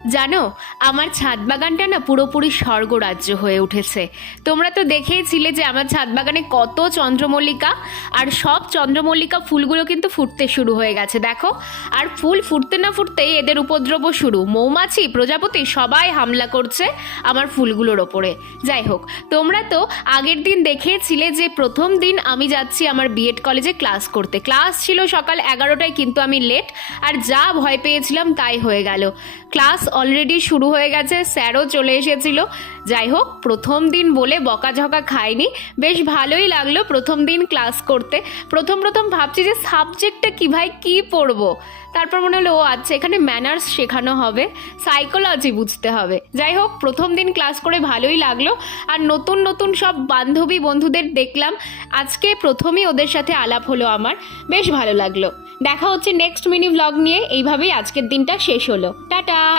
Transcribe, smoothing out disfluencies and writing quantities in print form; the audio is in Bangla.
জানো, আমার ছাদ বাগানটা না পুরোপুরি স্বর্গরাজ্য হয়ে উঠেছে। তোমরা তো দেখেইছিলে যে আমার ছাদ বাগানে কত চন্দ্রমল্লিকা, আর সব চন্দ্রমল্লিকা ফুলগুলো কিন্তু ফুটতে শুরু হয়ে গেছে দেখো। আর ফুল ফুটতে না ফুটতেই এদের উপদ্রব শুরু, মৌমাছি প্রজাপতি সবাই হামলা করছে আমার ফুলগুলোর ওপরে। যাই হোক, তোমরা তো আগের দিন দেখেছিলে যে প্রথম দিন আমি যাচ্ছি আমার বিএড কলেজে ক্লাস করতে। ক্লাস ছিল সকাল 11টায়, কিন্তু আমি লেট, আর যা ভয় পেয়েছিলাম তাই হয়ে গেল। ক্লাস অলরেডি শুরু হয়ে গেছে, স্যারও চলে এসেছিল। যাই হোক, প্রথম দিন বলে বকাঝকা খাইনি, বেশ ভালোই লাগলো প্রথম দিন ক্লাস করতে। প্রথম প্রথম ভাবছি যে সাবজেক্টটা কী ভাই, কী পড়বো। তারপর মনে হলো ও আচ্ছা, এখানে ম্যানার্স শেখানো হবে, সাইকোলজি বুঝতে হবে। যাই হোক, প্রথম দিন ক্লাস করে ভালোই লাগলো, আর নতুন নতুন সব বান্ধবী বন্ধুদের দেখলাম। আজকে প্রথমেই ওদের সাথে আলাপ হলো আমার, বেশ ভালো লাগলো। দেখা হচ্ছে নেক্সট মিনি ভ্লগ নিয়ে। এইভাবেই আজকের দিনটা শেষ হলো। টাটা।